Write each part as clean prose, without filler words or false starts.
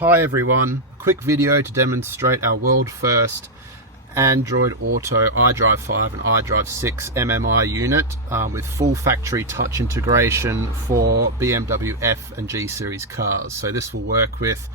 Hi everyone, quick video to demonstrate our world first Android Auto iDrive5 and iDrive6 MMI unit with full factory touch integration for BMW F and G series cars. So this will work with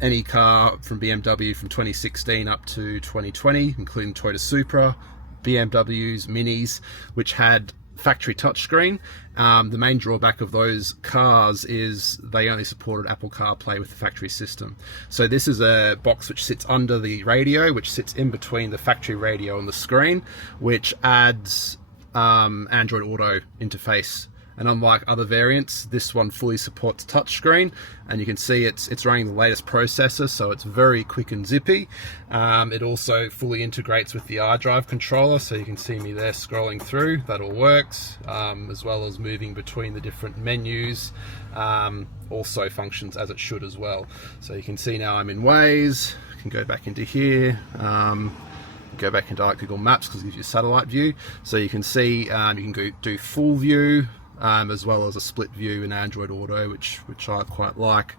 any car from BMW from 2016 up to 2020, including Toyota Supra, BMWs, Minis, which had factory touchscreen. The main drawback of those cars is they only supported Apple CarPlay with the factory system. So this is a box which sits under the radio, which sits in between the factory radio and the screen, which adds Android Auto interface. And unlike other variants, this one fully supports touchscreen, and you can see it's running the latest processor, so it's very quick and zippy. It also fully integrates with the iDrive controller, so you can see me there scrolling through. That all works, as well as moving between the different menus. Also functions as it should as well. So you can see now I'm in Waze. I can go back into here. Go back into Google Maps because it gives you a satellite view. So you can see you can go do full view, as well as a split view in Android Auto, which I quite like.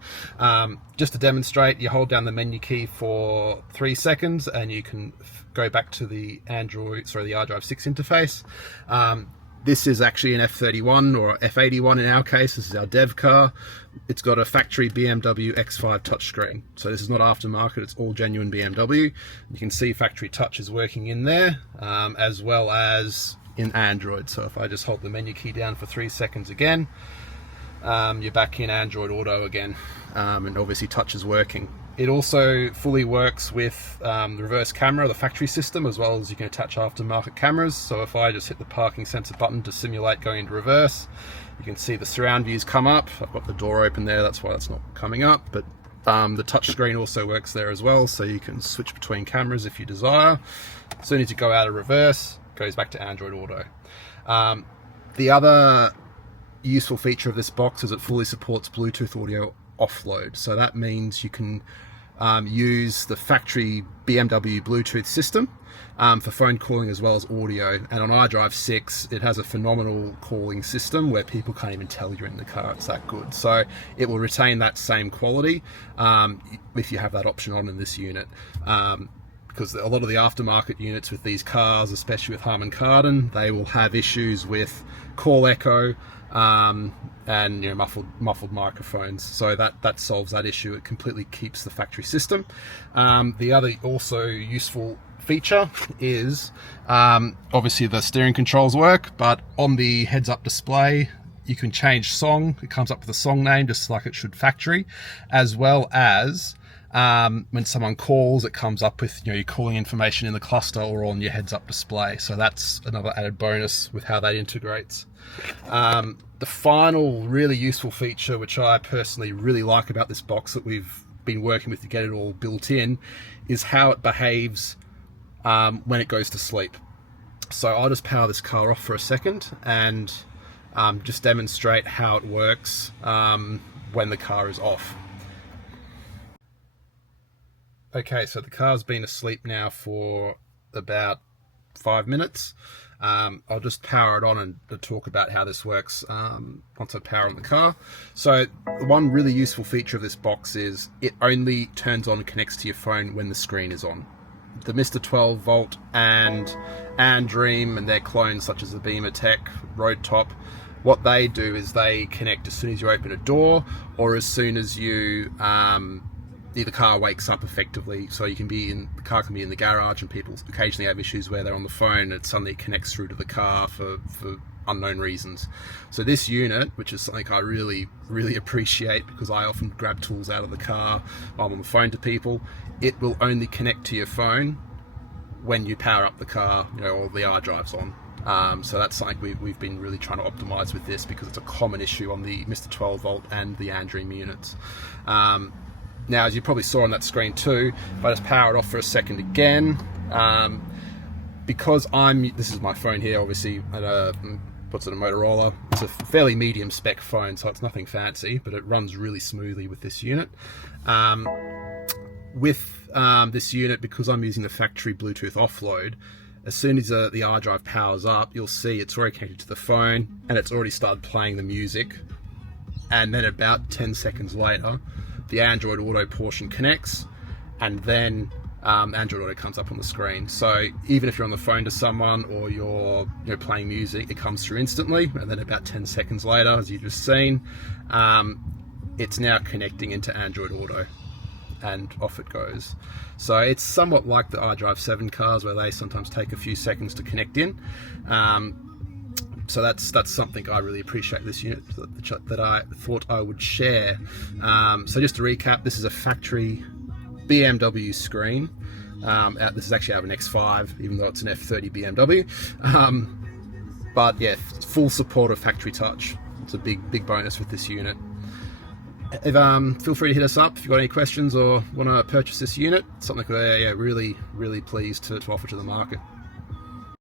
Just to demonstrate, you hold down the menu key for 3 seconds and you can go back to the iDrive6 interface. This is actually an F31 or F81 in our case. This is our dev car. It's got a factory BMW X5 touchscreen. So this is not aftermarket, it's all genuine BMW. You can see factory touch is working in there, as well as in Android. So if I just hold the menu key down for 3 seconds again, you're back in Android Auto again, and obviously touch is working. It also fully works with the reverse camera, the factory system, as well as you can attach aftermarket cameras. So if I just hit the parking sensor button to simulate going into reverse, you can see the surround views come up. I've got the door open there, that's why that's not coming up, but the touch screen also works there as well, so you can switch between cameras if you desire. As soon as you go out of reverse, goes back to Android Auto. The other useful feature of this box is it fully supports Bluetooth audio offload. So that means you can use the factory BMW Bluetooth system for phone calling as well as audio. And on iDrive6, it has a phenomenal calling system where people can't even tell you're in the car, it's that good. So it will retain that same quality if you have that option on in this unit. Because a lot of the aftermarket units with these cars, especially with Harman Kardon, they will have issues with call echo and muffled microphones. So that solves that issue. It completely keeps the factory system. The other also useful feature is obviously the steering controls work, but on the heads-up display you can change song. It comes up with a song name just like it should factory, as well as when someone calls, it comes up with your calling information in the cluster or on your heads-up display. So that's another added bonus with how that integrates. The final really useful feature, which I personally really like about this box that we've been working with to get it all built in, is how it behaves when it goes to sleep. So I'll just power this car off for a second and just demonstrate how it works when the car is off. Okay, so the car's been asleep now for about 5 minutes. I'll just power it on and talk about how this works once I power on the car. So one really useful feature of this box is it only turns on and connects to your phone when the screen is on. The Mr. 12 Volt and Dream and their clones such as the Beamer Tech, Road Top, what they do is they connect as soon as you open a door or as soon as you the car wakes up effectively. So you can be the car can be in the garage, and people occasionally have issues where they're on the phone and it suddenly connects through to the car for unknown reasons. So this unit, which is something I really appreciate because I often grab tools out of the car while I'm on the phone to people, it will only connect to your phone when you power up the car, or the iDrive's on. So that's something we've been really trying to optimize with this, because it's a common issue on the Mr. 12 Volt and the Andream units. Now, as you probably saw on that screen too, if I just power it off for a second again, because this is my phone here, obviously, a Motorola. It's a fairly medium spec phone, so it's nothing fancy, but it runs really smoothly with this unit. With this unit, because I'm using the factory Bluetooth offload, as soon as the iDrive powers up, you'll see it's already connected to the phone and it's already started playing the music and then about 10 seconds later, the Android Auto portion connects, and then Android Auto comes up on the screen. So even if you're on the phone to someone or you're playing music, it comes through instantly, and then about 10 seconds later, as you've just seen, it's now connecting into Android Auto, and off it goes. So it's somewhat like the iDrive7 cars, where they sometimes take a few seconds to connect in. So that's something I really appreciate this unit that I thought I would share. So just to recap, this is a factory BMW screen. This is actually out of an X5, even though it's an F30 BMW. But yeah, full support of factory touch. It's a big bonus with this unit. Feel free to hit us up if you've got any questions or want to purchase this unit. It's something we're really pleased to offer to the market.